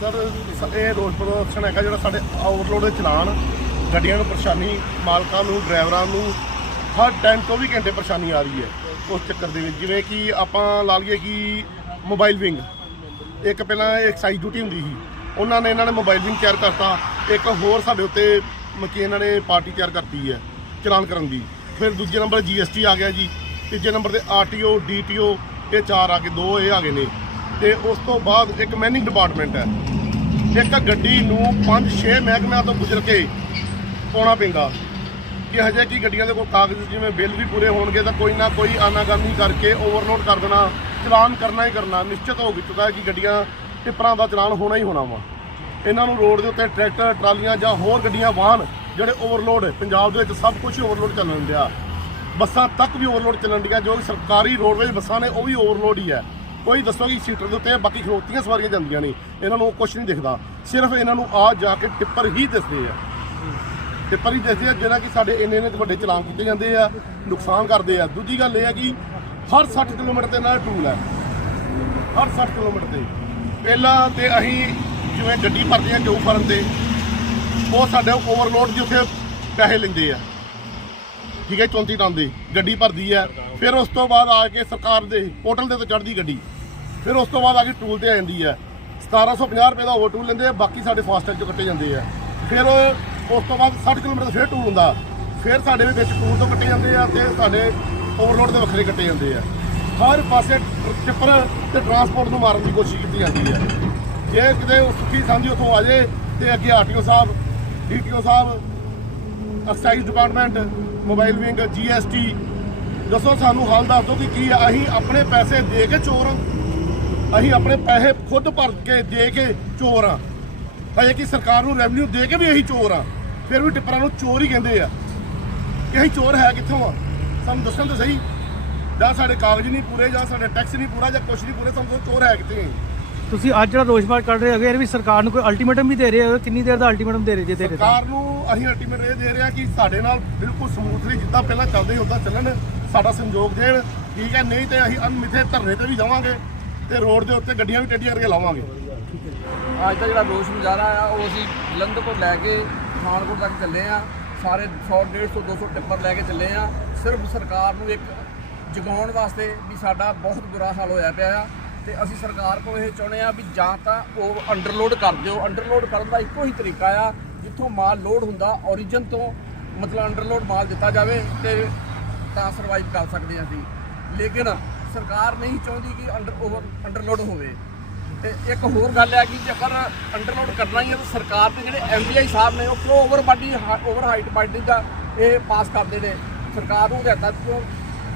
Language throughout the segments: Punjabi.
ਸਰ, ਇਹ ਰੋਡ ਪ੍ਰਦਰਸ਼ਨ ਹੈਗਾ ਜਿਹੜਾ ਸਾਡੇ ਓਵਰਲੋਡ ਦੇ ਚਲਾਨ, ਗੱਡੀਆਂ ਨੂੰ ਪਰੇਸ਼ਾਨੀ, ਮਾਲਕਾਂ ਨੂੰ, ਡਰਾਈਵਰਾਂ ਨੂੰ, ਹਰ ਟਾਈਮ 24 ਘੰਟੇ ਪਰੇਸ਼ਾਨੀ ਆ ਰਹੀ ਹੈ ਉਸ ਚੱਕਰ ਦੇ ਵਿੱਚ। ਜਿਵੇਂ ਕਿ ਆਪਾਂ ਲਾ ਲਈਏ ਕਿ ਮੋਬਾਈਲ ਵਿੰਗ ਇੱਕ ਪਹਿਲਾਂ ਐਕਸਾਈਜ਼ ਡਿਊਟੀ ਹੁੰਦੀ ਸੀ, ਉਹਨਾਂ ਨੇ ਇਹਨਾਂ ਨੇ ਮੋਬਾਈਲ ਵਿੰਗ ਤਿਆਰ ਕਰਤਾ, ਇੱਕ ਹੋਰ ਸਾਡੇ ਉੱਤੇ ਮਕੀ ਇਹਨਾਂ ਨੇ ਪਾਰਟੀ ਤਿਆਰ ਕਰਤੀ ਹੈ ਚਲਾਨ ਕਰਨ ਦੀ। ਫਿਰ ਦੂਜੇ ਨੰਬਰ ਜੀਐਸਟੀ ਆ ਗਿਆ ਜੀ, ਤੀਜੇ ਨੰਬਰ ਤੇ ਆਰਟੀਓ ਡੀਟੀਓ ਇਹ ਚਾਰ ਆ ਗਏ ਦੋ ਇਹ ਆ ਗਏ ਨੇ। ਤੇ ਉਸ ਤੋਂ ਬਾਅਦ ਇੱਕ ਮੈਨਿੰਗ ਡਿਪਾਰਟਮੈਂਟ ਹੈ। ਇੱਕ ਗੱਡੀ ਨੂੰ 5-6 ਮਹਿਕਮਿਆਂ ਤੋਂ ਗੁਜ਼ਰ ਕੇ ਪਾਉਣਾ ਪੈਂਦਾ ਕਿ ਹਜੇ ਕੀ ਗੱਡੀਆਂ ਦੇ ਕੋਲ ਕਾਗਜ਼ ਜਿਵੇਂ ਬਿੱਲ ਵੀ ਪੂਰੇ ਹੋਣਗੇ ਤਾਂ ਕੋਈ ਨਾ ਕੋਈ ਆਨਾਗਾਮੀ ਕਰਕੇ ਓਵਰਲੋਡ ਕਰ ਦੇਣਾ, ਚਲਾਨ ਕਰਨਾ ਹੀ ਕਰਨਾ, ਨਿਸ਼ਚਿਤ ਹੋ ਚੁੱਕਾ ਹੈ ਕਿ ਗੱਡੀਆਂ ਟਿੱਪਰਾਂ ਦਾ ਚਲਾਨ ਹੋਣਾ ਹੀ ਹੋਣਾ ਵਾ। ਇਹਨਾਂ ਨੂੰ ਰੋਡ ਦੇ ਉੱਤੇ ਟਰੈਕਟਰ, ਟਰਾਲੀਆਂ ਜਾਂ ਹੋਰ ਗੱਡੀਆਂ, ਵਾਹਨ ਜਿਹੜੇ ਓਵਰਲੋਡ ਪੰਜਾਬ ਦੇ ਵਿੱਚ ਸਭ ਕੁਝ ਓਵਰਲੋਡ ਚੱਲਣ ਦਿਆ ਬੱਸਾਂ ਤੱਕ ਵੀ ਓਵਰਲੋਡ ਚੱਲਣ ਡੀਆਂ ਜੋ ਸਰਕਾਰੀ ਰੋਡਵੇਜ਼ ਬੱਸਾਂ ਨੇ, ਉਹ ਵੀ ਓਵਰਲੋਡ ਹੀ ਹੈ। ਕੋਈ ਦੱਸੋ ਕਿ ਸੀਟਰ ਦੇ ਉੱਤੇ ਬਾਕੀ ਖਲੋਤੀਆਂ ਸਵਾਰੀਆਂ ਜਾਂਦੀਆਂ ਨੇ। ਇਹਨਾਂ ਨੂੰ ਕੁਝ ਨਹੀਂ ਦਿਖਦਾ। ਸਿਰਫ ਇਹਨਾਂ ਨੂੰ ਆ ਜਾ ਕੇ ਟਿੱਪਰ ਹੀ ਦਿਸਦੇ ਆ। ਟਿੱਪਰ ਹੀ ਦਿਸਦੇ ਆ, ਜਿਹੜਾ ਕਿ ਸਾਡੇ ਇੰਨੇ ਇੰਨੇ ਵੱਡੇ ਚਲਾਨ ਕੀਤੇ ਜਾਂਦੇ ਆ, ਨੁਕਸਾਨ ਕਰਦੇ ਆ। ਦੂਜੀ ਗੱਲ ਇਹ ਆ ਕਿ ਹਰ 60 ਕਿਲੋਮੀਟਰ ਤੇ ਨਾਲ ਟੂਲ ਹੈ। ਹਰ 60 ਕਿਲੋਮੀਟਰ ਤੇ। ਪਹਿਲਾਂ ਤੇ ਅਸੀਂ ਜਿਵੇਂ ਗੱਡੀ ਭਰਦੇ ਆ ਜੋ ਫਰਨ ਤੇ, ਉਹ ਸਾਡੇ ਓਵਰਲੋਡ ਦੀ ਉੱਥੇ ਪੈਸੇ ਲੈਂਦੇ ਆ। ਠੀਕ ਹੈ 34 ਟਨ ਦੀ। ਗੱਡੀ ਭਰਦੀ ਹੈ ਫਿਰ ਉਸ ਤੋਂ ਬਾਅਦ ਆ ਕੇ ਸਰਕਾਰ ਦੇ ਪੋਰਟਲ ਦੇ ਉੱਤੇ ਚੜ੍ਹਦੀ ਗੱਡੀ। ਫਿਰ ਉਸ ਤੋਂ ਬਾਅਦ ਆ ਕੇ ਟੂਲ ਤੇ ਆ ਜਾਂਦੀ ਹੈ। 1750 ਰੁਪਏ ਦਾ ਓਵਰ ਟੂਲ ਲੈਂਦੇ ਆ, ਬਾਕੀ ਸਾਡੇ ਫਾਸਟੈਗ ਚੋਂ ਕੱਟੇ ਜਾਂਦੇ ਆ। ਫਿਰ ਉਸ ਤੋਂ ਬਾਅਦ 60 ਕਿਲੋਮੀਟਰ ਦਾ ਫਿਰ ਟੂਲ ਹੁੰਦਾ। ਫਿਰ ਸਾਡੇ ਵੀ ਵਿੱਚ ਟੂਲ ਤੋਂ ਕੱਟੇ ਜਾਂਦੇ ਆ ਤੇ ਸਾਡੇ ਓਵਰਲੋਡ ਦੇ ਵੱਖਰੇ ਕੱਟੇ ਜਾਂਦੇ ਆ। ਹਰ ਪਾਸੇ ਟਿੱਪਰ ਤੇ ਟਰਾਂਸਪੋਰਟ ਨੂੰ ਮਾਰਨ ਦੀ ਕੋਸ਼ਿਸ਼ ਕੀਤੀ ਜਾਂਦੀ ਹੈ। ਜੇ ਕਿਤੇ ਉਹ ਸੁੱਖੀ ਸਾਂਝੀ ਉੱਥੋਂ ਆ ਜੇ ਤੇ ਅੱਗੇ ਆਰਟੀਓ ਸਾਹਿਬ, ਡੀਟੀਓ ਸਾਹਿਬ, excise department, mobile wing, GST ਦੱਸੋ ਸਾਨੂੰ ਹਾਲ ਦੱਸ ਦਿਓ ਕਿ ਕੀ ਆ? ਅਸੀਂ ਆਪਣੇ ਪੈਸੇ ਦੇ ਕੇ ਚੋਰ ਹਾਂ ਅਸੀਂ ਆਪਣੇ ਪੈਸੇ ਖੁਦ ਭਰ ਕੇ ਦੇ ਕੇ ਚੋਰ ਹਾਂ ਹਜੇ ਕਿ ਸਰਕਾਰ ਨੂੰ ਰੈਵਨਿਊ ਦੇ ਕੇ ਵੀ ਅਸੀਂ ਚੋਰ ਹਾਂ ਫਿਰ ਵੀ ਟਿੱਪਰਾਂ ਨੂੰ ਚੋਰ ਹੀ ਕਹਿੰਦੇ ਆ ਕਿ ਅਸੀਂ ਚੋਰ ਹੈ ਕਿੱਥੋਂ ਆ? ਸਾਨੂੰ ਦੱਸਣ ਤਾਂ ਸਹੀ। ਜਾਂ ਸਾਡੇ ਕਾਗਜ਼ ਨਹੀਂ ਪੂਰੇ, ਜਾਂ ਸਾਡੇ ਟੈਕਸ ਨਹੀਂ ਪੂਰਾ, ਜਾਂ ਕੁਛ ਨਹੀਂ ਪੂਰੇ, ਸਾਨੂੰ ਚੋਰ ਹੈ ਕਿੱਥੇ? ਤੁਸੀਂ ਅੱਜ ਜਿਹੜਾ ਰੋਸ ਮਾਰਚ ਕੱਢ ਰਹੇ ਹੈਗੇ ਇਹ ਵੀ ਸਰਕਾਰ ਨੂੰ ਕੋਈ ਅਲਟੀਮੇਟਮ ਵੀ ਦੇ ਰਹੇ ਹੋ ਕਿੰਨੀ ਦੇਰ ਦਾ ਅਲਟੀਮੇਟਮ ਦੇ ਰਹੇ ਜੇ ਦੇ ਰਹੇ ਸਰਕਾਰ ਨੂੰ ਅਸੀਂ ਅਲਟੀਮੇਟ ਇਹ ਦੇ ਰਹੇ ਹਾਂ ਕਿ ਸਾਡੇ ਨਾਲ ਬਿਲਕੁਲ ਸਮੂਥਲੀ ਜਿੱਦਾਂ ਪਹਿਲਾਂ ਚੱਲਦੇ ਸੀ ਉਦਾਂ ਚੱਲਣ ਸਾਡਾ ਸੰਯੋਗ ਦੇਣ ਠੀਕ ਹੈ ਨਹੀਂ ਤੇ ਅਸੀਂ ਅਨਮਿੱਥੇ ਧਰਨੇ ਤੇ ਵੀ ਜਾਵਾਂਗੇ ਤੇ ਰੋਡ ਦੇ ਉੱਤੇ ਗੱਡੀਆਂ ਵੀ ਟੇਡੀਆਂ ਕਰਕੇ ਲਾਵਾਂਗੇ। ਅੱਜ ਦਾ ਜਿਹੜਾ ਰੋਸ ਮੁਜ਼ਾਹਰਾ ਆ ਉਹ ਅਸੀਂ ਜਲੰਧਰ ਤੋਂ ਲੈ ਕੇ ਪਠਾਨਕੋਟ ਤੱਕ ਚੱਲੇ ਆ ਸਾਰੇ 100 150 200 ਟਿੱਪਰ ਲੈ ਕੇ ਚੱਲੇ ਆ ਸਿਰਫ ਸਰਕਾਰ ਨੂੰ ਇੱਕ ਜਗਾਉਣ ਵਾਸਤੇ ਵੀ ਸਾਡਾ ਬਹੁਤ ਬੁਰਾ ਹਾਲ ਹੋਇਆ ਪਿਆ ਆ। ਤੇ ਅਸੀਂ ਸਰਕਾਰ ਕੋਲ ਇਹ ਚਾਹੁੰਦੇ ਆ ਵੀ ਜਾਂ ਤਾਂ ਉਹ ਅੰਡਰਲੋਡ ਕਰ ਦਿਓ। ਅੰਡਰਲੋਡ ਕਰਨ ਦਾ ਇੱਕੋ ਹੀ ਤਰੀਕਾ ਆ, ਜਿੱਥੋਂ ਮਾਲ ਲੋਡ ਹੁੰਦਾ, origin ਤੋਂ ਮਤਲਬ ਅੰਡਰਲੋਡ ਮਾਲ ਦਿੱਤਾ ਜਾਵੇ ਤੇ ਤਾਂ ਸਰਵਾਈਵ ਕਰ ਸਕਦੇ ਹਾਂ ਅਸੀਂ। ਲੇਕਿਨ ਸਰਕਾਰ ਨਹੀਂ ਚਾਹੁੰਦੀ ਕਿ ਅੰਡਰ ਓਵਰ ਅੰਡਰਲੋਡ ਹੋਵੇ। ਤੇ ਇੱਕ ਹੋਰ ਗੱਲ ਹੈ ਕਿ ਜੇਕਰ ਅੰਡਰਲੋਡ ਕਰਨਾ ਹੀ ਹੈ ਤਾਂ ਸਰਕਾਰ ਦੇ ਜਿਹੜੇ ਐਮਪੀਆਈ ਸਾਹਿਬ ਨੇ, ਉਹ ਕਿਉਂ over body over height body ਦਾ ਇਹ ਪਾਸ ਕਰਦੇ ਨੇ? ਸਰਕਾਰ ਨੂੰ ਹਦਾਇਤਾਂ ਕਿਉਂ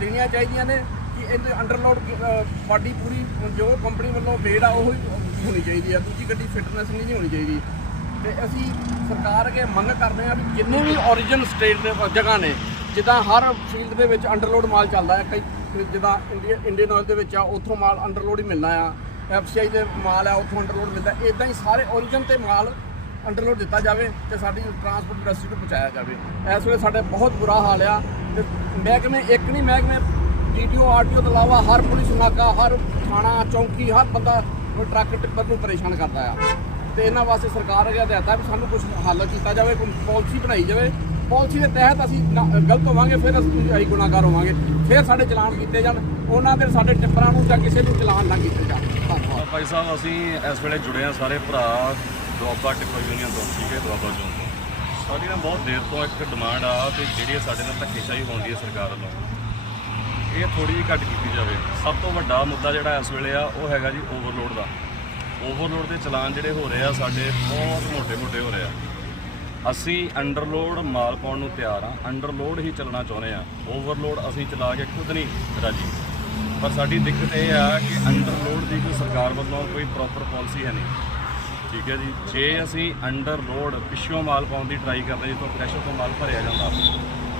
ਦੇਣੀਆਂ ਚਾਹੀਦੀਆਂ ਨੇ? ਕਿ ਇਹਦੇ ਅੰਡਰਲੋਡ ਬਾਡੀ ਪੂਰੀ, ਜੋ ਕੰਪਨੀ ਵੱਲੋਂ ਵੇਡ ਆ, ਉਹ ਹੀ ਹੋਣੀ ਚਾਹੀਦੀ ਆ। ਦੂਜੀ ਗੱਡੀ ਫਿਟਨੈਸ ਨਹੀਂ ਹੋਣੀ ਚਾਹੀਦੀ। ਤੇ ਅਸੀਂ ਸਰਕਾਰ ਅੱਗੇ ਮੰਗ ਕਰਦੇ ਹਾਂ ਵੀ ਜਿੰਨੇ ਵੀ origin ਸਟੇਟ ਦੇ ਜਗ੍ਹਾ ਨੇ, ਜਿੱਦਾਂ ਹਰ ਫੀਲਡ ਦੇ ਵਿੱਚ ਅੰਡਰਲੋਡ ਮਾਲ ਚੱਲਦਾ ਹੈ, ਕਈ ਜਿੱਦਾਂ ਇੰਡੀਆ ਇੰਡੀਅਨ ਆਇਲ ਦੇ ਵਿੱਚ ਆ, ਉੱਥੋਂ ਮਾਲ ਅੰਡਰਲੋਡ ਹੀ ਮਿਲਣਾ ਆ। ਐਫਸੀਆਈ ਦੇ ਮਾਲ ਆ, ਉੱਥੋਂ ਅੰਡਰਲੋਡ ਮਿਲਦਾ। ਇਦਾਂ ਹੀ ਸਾਰੇ origin ਤੇ ਮਾਲ ਅੰਡਰਲੋਡ ਦਿੱਤਾ ਜਾਵੇ ਤੇ ਸਾਡੀ ਟਰਾਂਸਪੋਰਟ ਇੰਡਸਟਰੀ ਨੂੰ ਪਹੁੰਚਾਇਆ ਜਾਵੇ। ਇਸ ਵੇਲੇ ਸਾਡੇ ਬਹੁਤ ਬੁਰਾ ਹਾਲ ਆ। ਤੇ ਮਹਿਕਮੇ, ਇੱਕ ਨਹੀਂ, ਮਹਿਕਮੇ ਡੀਟੀਓ, ਆਰਟੀਓ ਤੋਂ ਇਲਾਵਾ ਹਰ ਪੁਲਿਸ ਨਾਕਾ ਹਰ ਥਾਣਾ, ਚੌਂਕੀ, ਹਰ ਬੰਦਾ ਟਰੱਕ ਟਿੱਪਰ ਨੂੰ ਪਰੇਸ਼ਾਨ ਕਰਦਾ ਆ। ਤੇ ਇਹਨਾਂ ਵਾਸਤੇ ਸਰਕਾਰ ਅੱਗੇ ਹਦਾਇਤਾਂ ਵੀ ਸਾਨੂੰ ਕੁਝ ਹੱਲ ਕੀਤਾ ਜਾਵੇ, ਕੋਈ ਪਾਲਿਸੀ ਬਣਾਈ ਜਾਵੇ। ਪਾਲਿਸੀ ਦੇ ਤਹਿਤ ਅਸੀਂ ਨਾ- ਗਲਤ ਹੋਵਾਂਗੇ, ਫਿਰ ਅਸੀਂ ਅਸੀਂ ਗੁਨਾਹਗਾਰ ਹੋਵਾਂਗੇ। ਫਿਰ ਸਾਡੇ ਚਲਾਨ ਕੀਤੇ ਜਾਣ, ਉਹਨਾਂ ਦੇ ਸਾਡੇ ਟਿੱਪਰਾਂ ਨੂੰ ਜਾਂ ਕਿਸੇ ਨੂੰ ਚਲਾਨ ਨਾ ਕੀਤੇ ਜਾਣ। ਧੰਨਵਾਦ। ਭਾਈ ਸਾਹਿਬ, ਅਸੀਂ ਇਸ ਵੇਲੇ ਜੁੜੇ ਆ ਸਾਰੇ ਭਰਾ ਦੁਆਬਾ ਟਿੱਪਰ ਯੂਨੀਅਨ ਤੋਂ, ਠੀਕ ਹੈ, ਦੁਆਬਾ ਚੋਂ ਤੋਂ। ਸਾਡੀ ਨਾ ਬਹੁਤ ਦੇਰ ਤੋਂ ਇੱਕ ਡਿਮਾਂਡ ਆ ਕਿ ਜਿਹੜੀ ਸਾਡੇ ਨਾਲ ਧੱਕੇਸ਼ਾਹੀ ਹੁੰਦੀ ਹੈ ਸਰਕਾਰ ਵੱਲੋਂ। ਇਹ ਥੋੜੀ ਜਿਹੀ ਘੱਟ ਕੀਤੀ ਜਾਵੇ। ਸਭ ਤੋਂ ਵੱਡਾ ਮੁੱਦਾ ਜਿਹੜਾ ਇਸ ਵੇਲੇ ਆ, ਉਹ ਹੈਗਾ ਜੀ ਓਵਰਲੋਡ ਦਾ। ਓਵਰਲੋਡ ਦੇ ਚਲਾਨ ਜਿਹੜੇ ਹੋ ਰਹੇ ਆ, ਸਾਡੇ ਬਹੁਤ ਮੋٹے-ਮੋٹے ਹੋ ਰਹੇ ਆ। ਅਸੀਂ ਅੰਡਰਲੋਡ ਮਾਲ ਪਾਉਣ ਨੂੰ ਤਿਆਰ ਆ। ਅੰਡਰਲੋਡ ਹੀ ਚੱਲਣਾ ਚਾਹੁੰਦੇ ਆ। ਓਵਰਲੋਡ ਅਸੀਂ ਚਲਾ ਕੇ ਖੁਦ ਨਹੀਂ ਰਾਜੀ। ਪਰ ਸਾਡੀ ਦਿੱਕਤ ਇਹ ਆ ਕਿ ਅੰਡਰਲੋਡ ਦੀ ਕੋਈ ਸਰਕਾਰ ਵੱਲੋਂ ਕੋਈ ਪ੍ਰੋਪਰ ਪਾਲਿਸੀ ਹੈ ਨਹੀਂ। ਠੀਕ ਹੈ ਜੀ। ਜੇ ਅਸੀਂ ਅੰਡਰਲੋਡ ਪਿੱਛੋਂ ਮਾਲ ਪਾਉਣ ਦੀ ਟਰਾਈ ਕਰਦੇ ਜਿੱਥੋਂ ਪ੍ਰੈਸ਼ਰ ਤੋਂ ਮਾਲ ਭਰਿਆ ਜਾਂਦਾ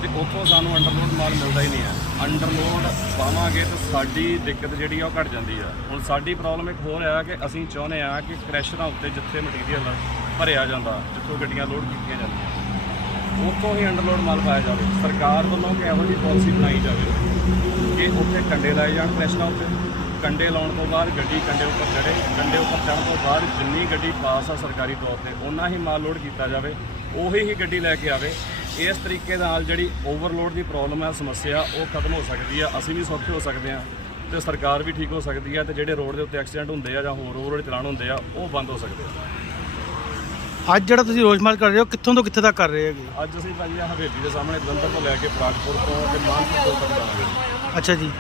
ਤੇ ਉੱਥੋਂ ਸਾਨੂੰ ਅੰਡਰਲੋਡ ਮਾਲ ਮਿਲਦਾ ਹੀ ਨਹੀਂ ਹੈ। ਅੰਡਰਲੋਡ ਪਾਵਾਂਗੇ ਤਾਂ ਸਾਡੀ ਦਿੱਕਤ ਜਿਹੜੀ ਆ ਉਹ ਘਟ ਜਾਂਦੀ ਆ। ਹੁਣ ਸਾਡੀ ਪ੍ਰੋਬਲਮ ਇੱਕ ਹੋਰ ਆ ਕਿ ਅਸੀਂ ਚਾਹੁੰਦੇ ਆ ਕਿ ਕ੍ਰੈਸ਼ਰਾਂ ਉੱਤੇ ਜਿੱਥੇ ਮਟੀਰੀਅਲ ਭਰਿਆ ਜਾਂਦਾ, ਜਿੱਥੋਂ ਗੱਡੀਆਂ ਲੋਡ ਕੀਤੀਆਂ ਜਾਂਦੀਆਂ। ਉੱਥੋਂ ਹੀ ਅੰਡਰਲੋਡ ਮਾਲ ਪਾਇਆ ਜਾਵੇ। ਸਰਕਾਰ ਵੱਲੋਂ ਕਿ ਇਹੋ ਜਿਹੀ ਪਾਲਿਸੀ ਬਣਾਈ ਜਾਵੇ ਕਿ ਉੱਥੇ ਕੰਡੇ ਲਾਏ ਜਾਣ ਕ੍ਰੈਸ਼ਰਾਂ ਉੱਤੇ। ਕੰਡੇ ਲਾਉਣ ਤੋਂ ਬਾਅਦ ਗੱਡੀ ਕੰਡੇ ਉੱਪਰ ਚੜੇ ਕੰਡੇ ਉੱਪਰ ਚੜ੍ਹਨ ਤੋਂ ਬਾਅਦ ਜਿੰਨੀ ਗੱਡੀ ਪਾਸ ਆ ਸਰਕਾਰੀ ਤੌਰ ਤੇ ਉਹਨਾਂ ਹੀ ਮਾਲ ਲੋਡ ਕੀਤਾ ਜਾਵੇ। ਉਹੀ ਹੀ ਗੱਡੀ ਲੈ ਕੇ ਆਵੇ। ਇਸ ਤਰੀਕੇ ਨਾਲ ਜਿਹੜੀ ਓਵਰਲੋਡ ਦੀ ਪ੍ਰੋਬਲਮ ਹੈ ਸਮੱਸਿਆ ਉਹ ਖਤਮ ਹੋ ਸਕਦੀ ਆ ਅਸੀਂ ਵੀ ਸੌਖੇ ਹੋ ਸਕਦੇ ਆ ਤੇ ਸਰਕਾਰ ਵੀ ਠੀਕ ਹੋ ਸਕਦੀ ਆ ਤੇ ਜਿਹੜੇ ਰੋਡ ਦੇ ਉੱਤੇ ਐਕਸੀਡੈਂਟ ਹੁੰਦੇ ਆ ਜਾਂ ਹੋਰ ਓਵਰਲੋਡ ਚਲਾਨ ਹੁੰਦੇ ਆ ਉਹ ਬੰਦ ਹੋ ਸਕਦੇ ਆ। ਅੱਜ ਜਿਹੜਾ ਤੁਸੀਂ ਰੋਸ ਮਾਰਚ ਕਰ ਰਹੇ ਹੋ ਕਿੱਥੋਂ ਤੋਂ ਕਿੱਥੇ ਤੱਕ ਕਰ ਰਹੇ ਹੈਗੇ? ਅੱਜ ਅਸੀਂ ਭਾਜੀ ਆ ਹਵੇਲੀ ਦੇ ਸਾਹਮਣੇ ਜਲੰਧਰ ਤੋਂ ਲੈ ਕੇ ਪ੍ਰਾਗਪੁਰ ਤੋਂ ਤੇ ਮਾਨਪੁਰ ਤੋਂ ਤੱਕ ਜਾਵਾਂਗੇ ਅੱਛਾ ਜੀ।